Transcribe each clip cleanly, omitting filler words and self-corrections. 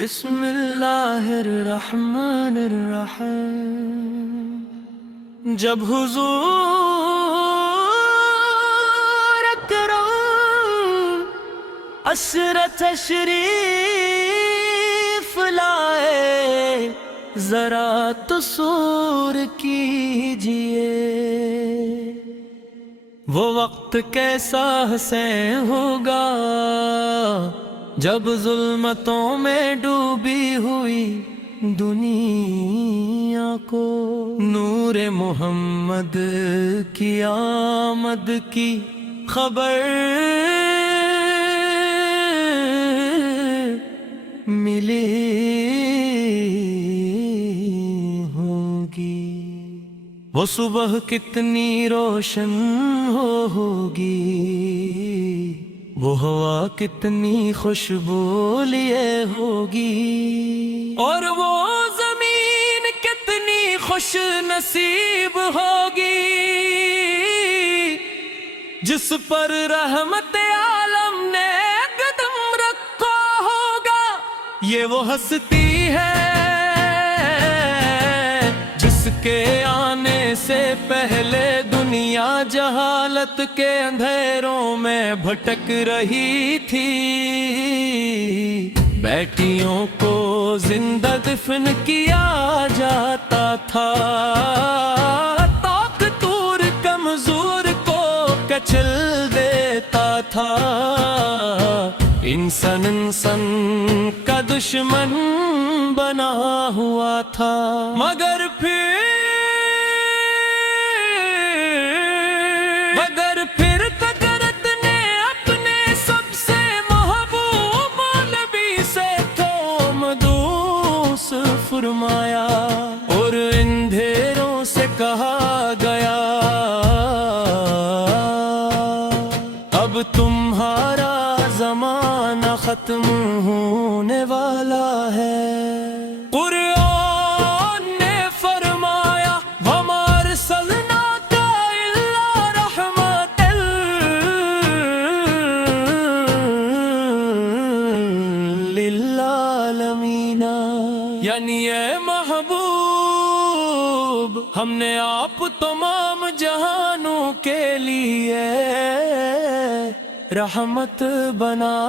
بسم اللہ الرحمن الرحیم۔ جب حضور اکرم عصر تشریف لائے، ذرا تصور کیجئے وہ وقت کیسا حسین ہوگا جب ظلمتوں میں ڈوبی ہوئی دنیا کو نور محمد کی آمد کی خبر ملی ہوگی۔ وہ صبح کتنی روشن ہوگی، وہ ہوا کتنی خوشبو لیے ہوگی، اور وہ زمین کتنی خوش نصیب ہوگی جس پر رحمت عالم نے قدم رکھا ہوگا۔ یہ وہ ہستی ہے جس کے آنے سے پہلے دنیا جہالت کے اندھیروں میں بھٹک رہی تھی، بیٹیوں کو زندہ دفن کیا جاتا تھا، طاقتور کمزور کو کچل دیتا تھا، انسان کا دشمن بنا ہوا تھا، مگر پھر قدرت نے اپنے سب سے محبوب نبی سے تو مدوس فرمایا، اور اندھیروں سے کہا گیا اب تمہارا زمانہ ختم ہونے والا ہے۔ قرآن نے فرمایا وَمَا أَرْسَلْنَاكَ إِلَّا رَحْمَةً لِلْعَالَمِينَ، یعنی اے محبوب ہم نے آپ تمام جہانوں کے لیے رحمت بنا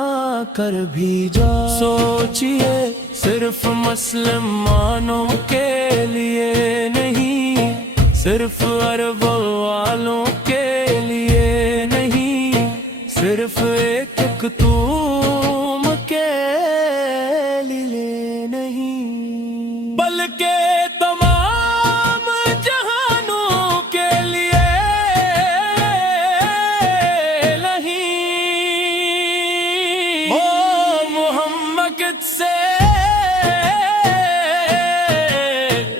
کر بھیجا۔ سوچئے صرف مسلمانوں کے لیے نہیں، صرف عرب والوں کے لیے نہیں، صرف ایک تم کے لیے نہیں، بلکہ تمام جہانوں کے لیے نہیں۔ او محمد سے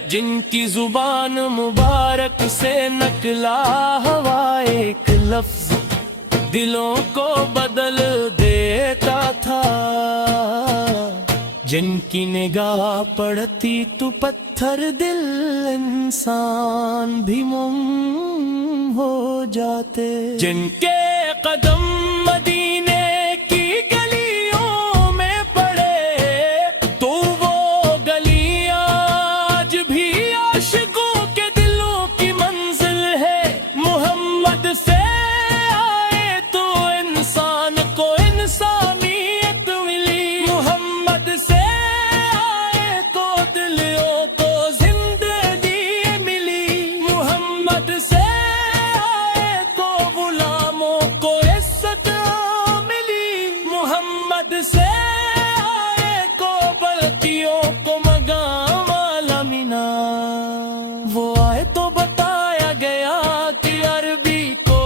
جن کی زبان مبارک سے نکلا ہوا ایک لفظ دلوں کو بدل دیتا تھا، جن کی نگاہ پڑتی تو پتھر دل انسان بھی موم ہو جاتے، جن کے قدم مدینے کی گلیوں میں پڑے تو وہ گلیاں آج بھی عاشقوں کے دلوں کی منزل ہے۔ محمد سے آئے تو انسان کو انسانیت ملی، محمد سے آئے تو دلوں کو زندگی ملی، محمد سے آئے تو غلاموں کو عزت ملی، محمد سے آئے کو بلکیوں کو مقام اعلی ملا۔ وہ آئے تو بتایا گیا کہ عربی کو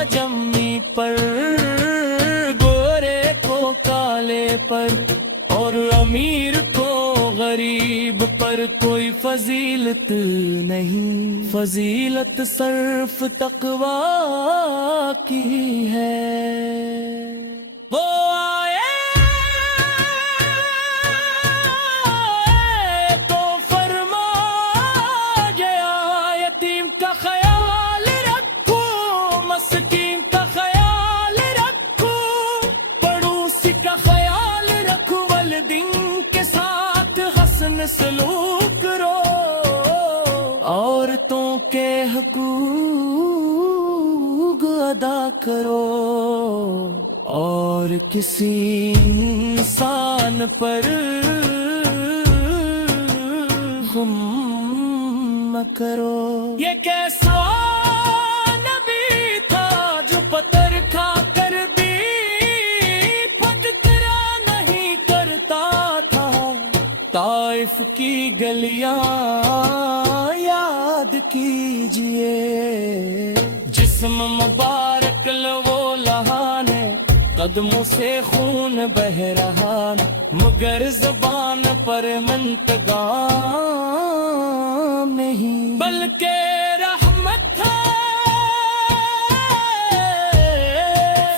عجمی پر، گورے کو کالے پر، اور امیر کو غریب پر کوئی فضیلت نہیں، فضیلت صرف تقوی کی ہے۔ وہ آئے تو فرمایا یتیم کا خیال رکھو، مسکین کا خیال رکھو، پڑوسی کا خیال رکھو، والدین کے ساتھ ادا کرو اور کسی انسان پر غم مہ کرو۔ یہ کیسا نبی تھا جو پتھر کھا کر بھی پھٹکرا نہیں کرتا تھا، طائف کی گلیاں یاد کیجئے، جسم مبارک لو لہانے، قدموں سے خون بہ رہا، مگر زبان پر منتقام نہیں، بلکہ رحمت تھا۔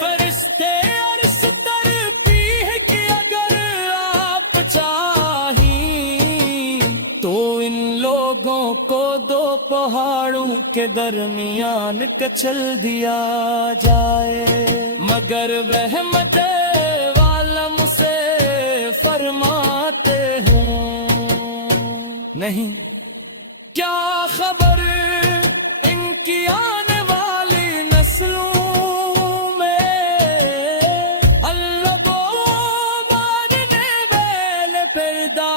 فرشتے عرش تربیح کی اگر آپ چاہیں تو ان لوگوں کو دو پہاڑوں کے درمیان کچل دیا جائے، مگر رحمت عالم سے فرماتے ہیں نہیں، کیا خبر ان کی آنے والی نسلوں میں، اللہ کو مارنے والے پیدا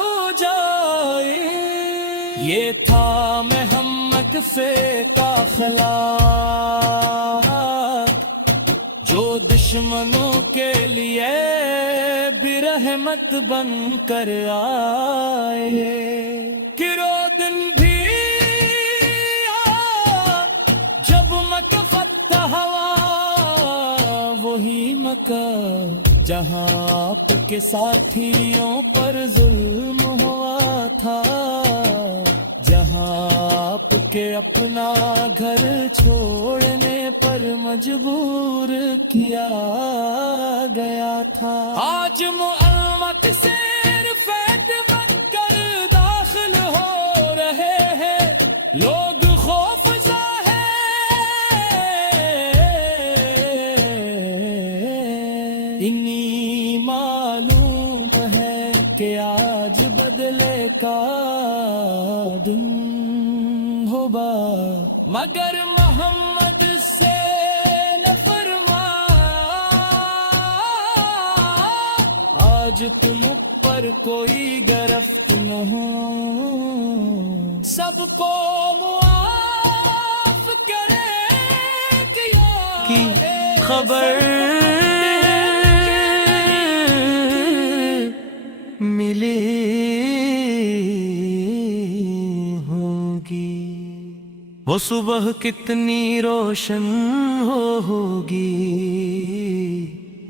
ہو جائے۔ یہ تھا محمد سے کا اخلاق جو دشمنوں کے لیے بھی رحمت بن کر آئے، گرو دن بھی جب مکہ فتح ہوا، وہی مکہ جہاں آپ کے ساتھیوں پر ظلم ہوا تھا، جہاں آپ کے اپنا گھر چھوڑنے پر مجبور کیا گیا تھا۔ آج معلومات سے رفعت بن کر داخل ہو رہے ہیں لوگ، خوف زا ہے انہیں معلوم ہے کہ آج بدلے کا دن ہوگا، مگر محمد سے نہ فرما آج تم پر کوئی گرفت نہ ہو، سب کو معاف کرے کی خبر ملی وہ صبح کتنی روشن ہوگی،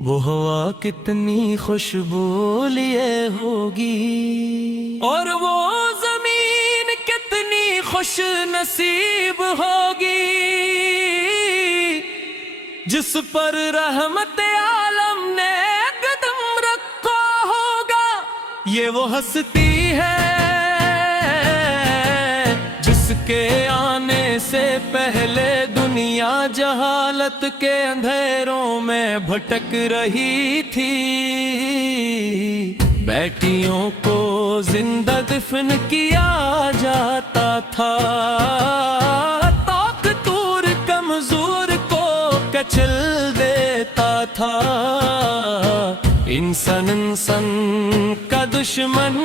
وہ ہوا کتنی خوشبو لیے ہوگی، اور وہ زمین کتنی خوش نصیب ہوگی جس پر رحمت عالم نے قدم رکھا ہوگا۔ یہ وہ ہستی ہے جس کے آنے سے پہلے دنیا جہالت کے اندھیروں میں بھٹک رہی تھی، بیٹیوں کو زندہ دفن کیا جاتا تھا، طاقتور کمزور کو کچل دیتا تھا، انسان کا دشمن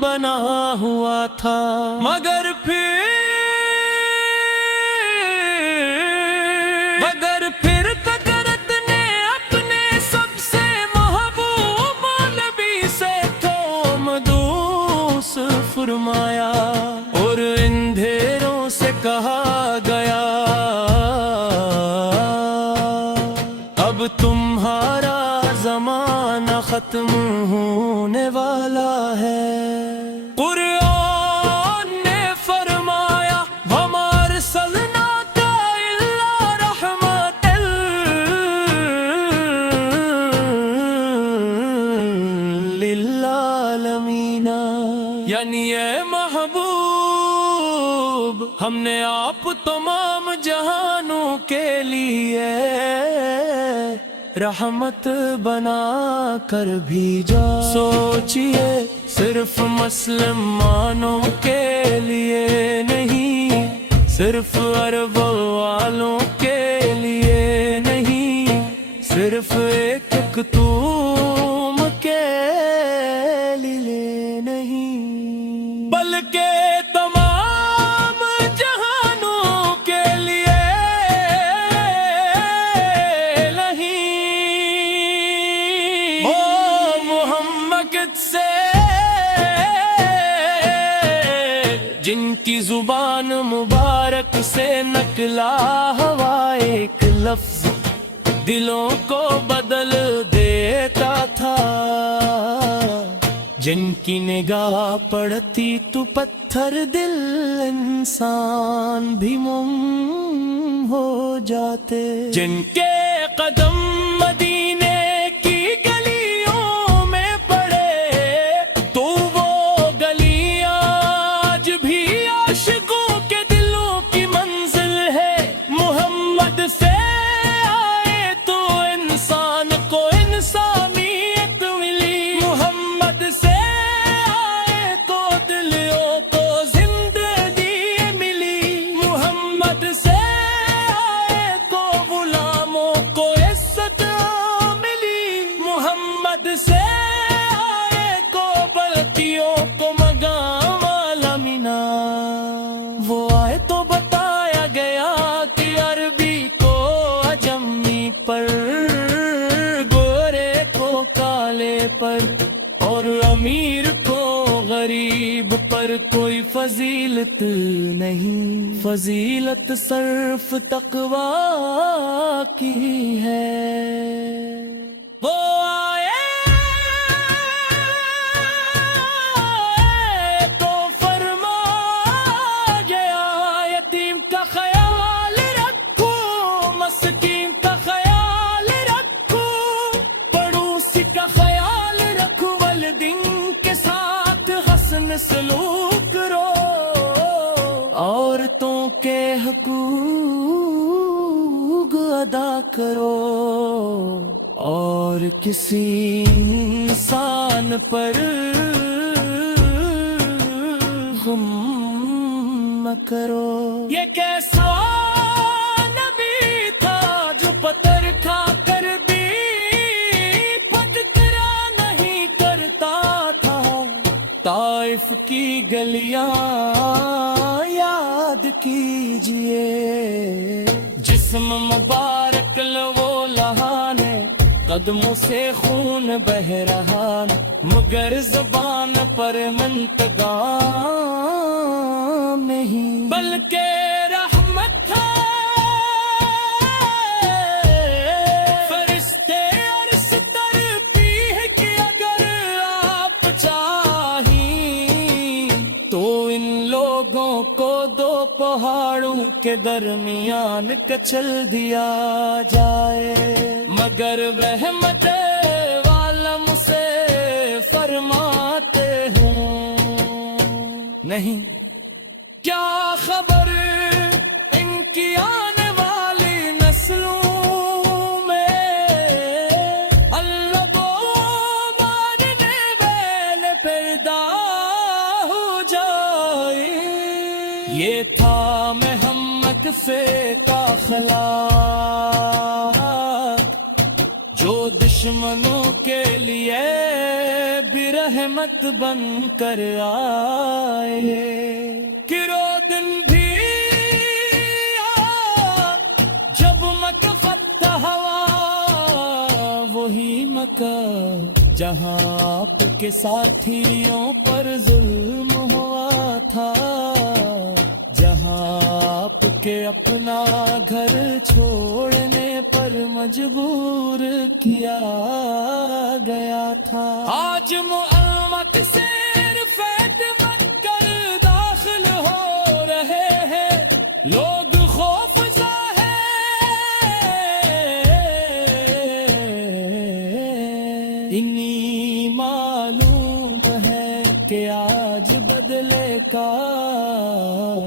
بنا ہوا تھا، مگر پھر قدرت نے اپنے سب سے محبوب نبی سے تو مدوس فرمایا، اور اندھیروں سے کہا گیا اب تمہارا زمانہ ختم ہونے والا ہے۔ قرآن نے فرمایا وَمَا أَرْسَلْنَاكَ إِلَّا رَحْمَةً لِلْعَالَمِينَ، یعنی اے محبوب ہم نے آپ تمام جہانوں کے لیے رحمت بنا کر بھیجا۔ سوچئے صرف مسلمانوں کے لیے نہیں، صرف عرب والوں کے مختوم کے لیے نہیں بلکہ تمام جہانوں کے لیے نہیں۔ او محمد سے جن کی زبان مبارک سے نکلا ہوا ایک لفظ دلوں کو بدل دیتا تھا، جن کی نگاہ پڑتی تو پتھر دل انسان بھی موم ہو جاتے، جن کے قدم مدینے کی گلیوں میں پڑے تو وہ گلیاں آج بھی عاشقوں کے دلوں کی منزل ہے۔ محمد سے آئے تو انسان کو انسانیت ملی، محمد سے آئے تو دلوں کو زندگی ملی، محمد سے آئے تو غلاموں کو عزت ملی، محمد سے آئے تو بلکیوں کو مقام اعلیٰ ملا۔ وہ آئے تو بتایا گیا کہ عربی کو عجمی پر، گورے کو کالے پر، اور امیر کو غریب پر کوئی فضیلت نہیں، فضیلت صرف تقوی کی ہے۔ وہ آئے تو فرما گیا یتیم کا خیال رکھو، مسکین کا خیال رکھو، پڑوسی کا خیال رکھو، والدین کے ساتھ حسن سلوک کرو، عورتوں کے حقوق ادا کرو، اور کسی انسان پر غم مہ کرو۔ یہ کیسا نبی تھا جو پتھر کھا کر بھی پتھرا نہیں کرتا تھا، طائف کی گلیاں یاد کیجئے، جسم مبارک لو لہانے، قدموں سے خون بہ رہا، مگر زبان پر منتگا نہیں، بلکہ رحمت ہے۔ فرشتے عرش تربیح کہ اگر آپ چاہیں تو ان لوگوں کو دو پہاڑوں کے درمیان کچل دیا جائے، مگر رحمت والا مجھ سے فرماتے ہیں نہیں، کیا خبر ان کی آنے والی نسلوں میں، اللہ کو ماننے والے پیدا ہو جائے۔ یہ تھا محمد سے کا اخلاق جو دشمنوں کے لیے بھی رحمت بن کر آئے، گرو دن بھی جب مکہ فتح ہوا، وہی مکہ جہاں آپ کے ساتھیوں پر ظلم ہوا تھا، جہاں آپ کے اپنا گھر چھوڑنے پر مجبور کیا گیا تھا۔ آج معلومات سے رفعت بن کر داخل ہو رہے ہیں لوگ، خوف زا ہے انہیں معلوم ہے کہ آج بدلے کا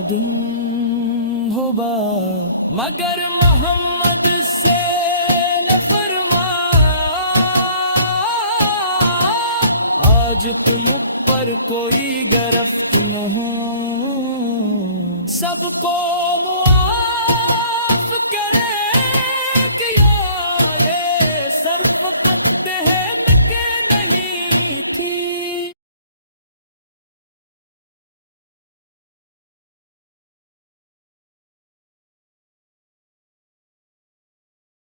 دن ہوگا، مگر محمد سے نہ فرما آج تم پر کوئی گرفت نہ ہو، سب کو معاف کرے کہ یا سرفقت رکھتے ہیں